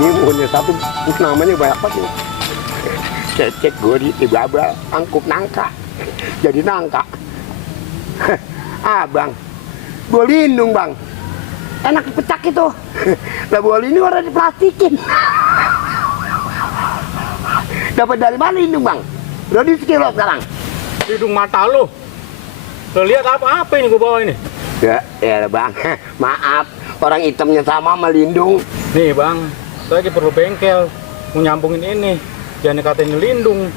Ini punya satu namanya banyak banget nih. Cecek gori tiba-tiba angkup nangka. Jadi nangka. Ah bang, buah lindung bang. Enak dipecak itu. Lah buah lindung orang diplastikin. Dapat dari mana lindung bang? Udah di sekilo sekarang. Hidung mata lu. Lo lihat apa ini gua bawa ini? Ya bang, maaf. Orang hitamnya sama lindung. Nih bang, saya lagi perlu bengkel. Mau nyambungin ini. Jangan dikatain lindung.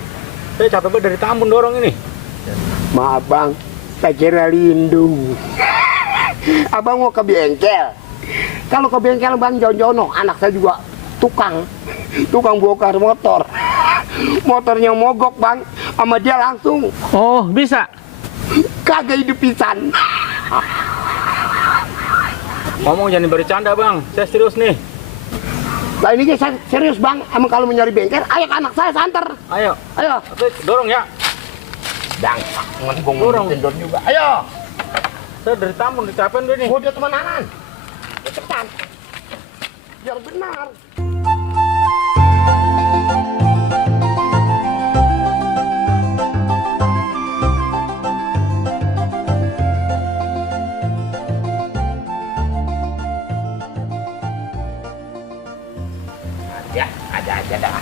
Saya capek banget dari Tambun dorong ini. Maaf bang, saya kira lindung. Abang mau ke bengkel. Kalau ke bengkel bang Jono, anak saya juga tukang bongkar motor. Motornya mogok bang, sama dia langsung. Oh bisa? Kagak hidup pisan. Ngomong jangan bercanda bang, saya serius nih. Nah ini saya serius bang, emang kalau mau nyari bengkel, ayo ke anak saya santer. Ayo, oke, dorong ya. Bang, ngomong dorong juga. Ayo. Saya dari Tambun, dicapain deh nih. Gua udah temenan. Cepetan. Biar benar. Ya, ada aja dah.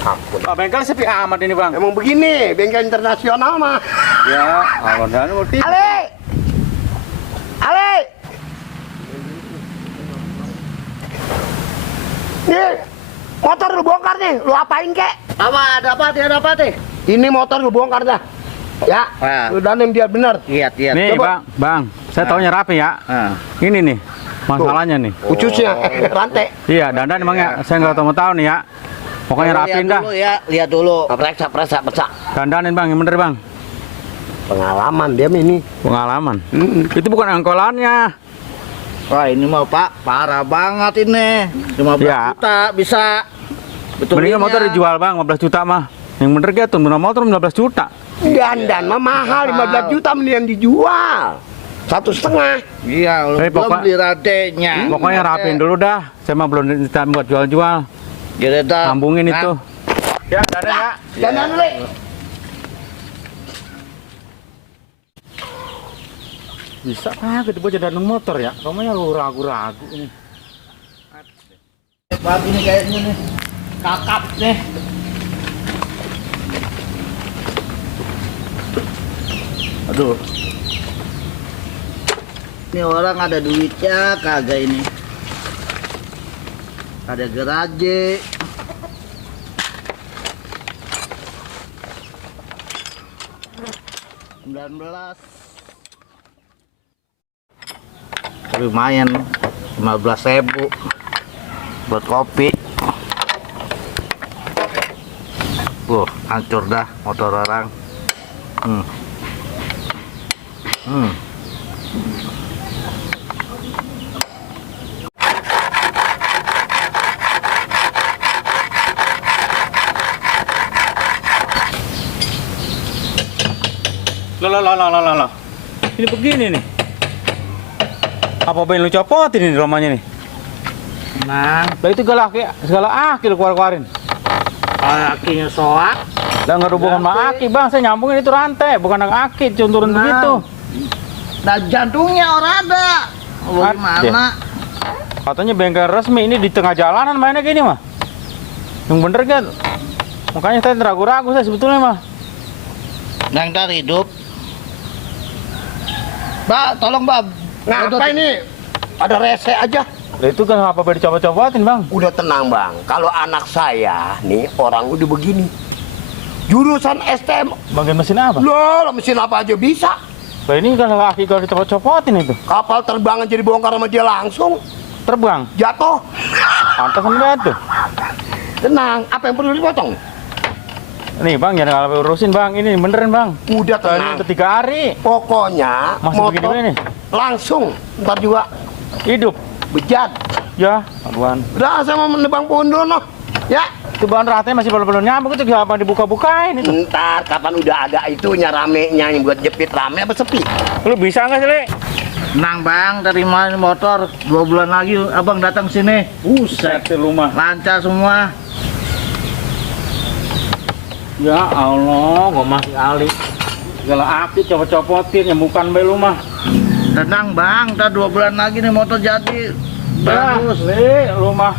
Ampun. Pak bengkel sepi amat ini bang. Emang begini, bengkel internasional mah. Ya, alhamdulillah ngerti. Ale! Ale! Nih, motor lu bongkar nih, lu apain kek? Apa? Ada apa teh? Ini motor lu bongkar dah. Ya, lu danem dia bener. Iya. Nih Coba. bang, saya taunya rapi ya. Ini nih, masalahnya nih. Ucusnya, rantai. Iya, dandan emangnya saya nggak tahu nih ya. Pokoknya rapiin dah. Dulu ya, lihat dulu. Periksa. Dandanin bang, yang bener bang. Pengalaman dia ini. Pengalaman. Itu bukan angkolannya. Wah ini mah Pak, parah banget ini. 15 Ya. juta bisa. Mendingan motor dijual bang, 15 juta mah. Yang bener gitu, bener motor 15 juta. Dandan mah mahal, 15 juta mendingan dijual. 1,5. Iya, Tapi belum pokok- beli rantainya. Pokoknya rapiin dulu dah. Saya mah belum bisa buat jual-jual. Jadi dah. Sambungin Nah, itu. Ya, dandan ya. Dandan dulu. Bisa kagak dibawa dandan motor ya? Kamunya lu ragu-ragu ini. Pagi nih kayaknya nih. Kakap nih. Aduh. Ini orang ada duitnya kagak ini. Ada garaje. Lumayan 15.000 buat kopi. Hancur dah motor orang. Lah. Ini begini nih. Apa pengen lu copotin ini romanya nih? Nah, Lah itu segala aki lu keluarin. kakinya soak. Lah nggak ada hubungan sama aki bang, saya nyambungin itu rantai, bukan yang aki, turun Nah. begitu. Dan jantungnya orang ada. Lu Ada. gimana? Katanya bengkel resmi, ini di tengah jalanan mainnya gini mah. Yang bener kan? Makanya saya ragu-ragu saya sebetulnya mah. Yang dari hidup. Mbak, tolong Mbak. Ngapa ini? Ada rese aja. Lah itu kan apa boleh dicoba-cobatin bang? Udah tenang bang, kalau anak saya nih orang udah begini. Jurusan STM, Bagian mesin apa? loh mesin apa aja bisa. Lah ini kan aki kalau dicopot-copotin itu. Kapal terbangan jadi bongkar sama dia langsung. Terbang. Jatuh. Pantas enggak tuh? Tenang, apa yang perlu dipotong? Nih bang, jangan kalau urusin bang, ini beneran bang. Udah Ini tenang. udah 3 hari. Pokoknya Masih begini motor nih? langsung. Ntar juga Hidup. bejat. Ya, aduan. Udah saya mau menebang pohon dulu noh. Ya. Itu bahan rantainya masih belum nyambung itu apa dibuka-bukain itu. Ntar kapan udah ada itunya ramenya yang buat jepit rame apa sepi? Lu bisa nggak sih, Le? Tenang bang, terima ini motor 2 bulan lagi abang datang sini. Buset lu mah. Lancar semua. Ya Allah, gua masih ali. Segala api copot-copotin, yang bukan be lu mah. Tenang bang, ntar 2 bulan lagi nih motor jadi. Ya, Bagus. li, lu mah.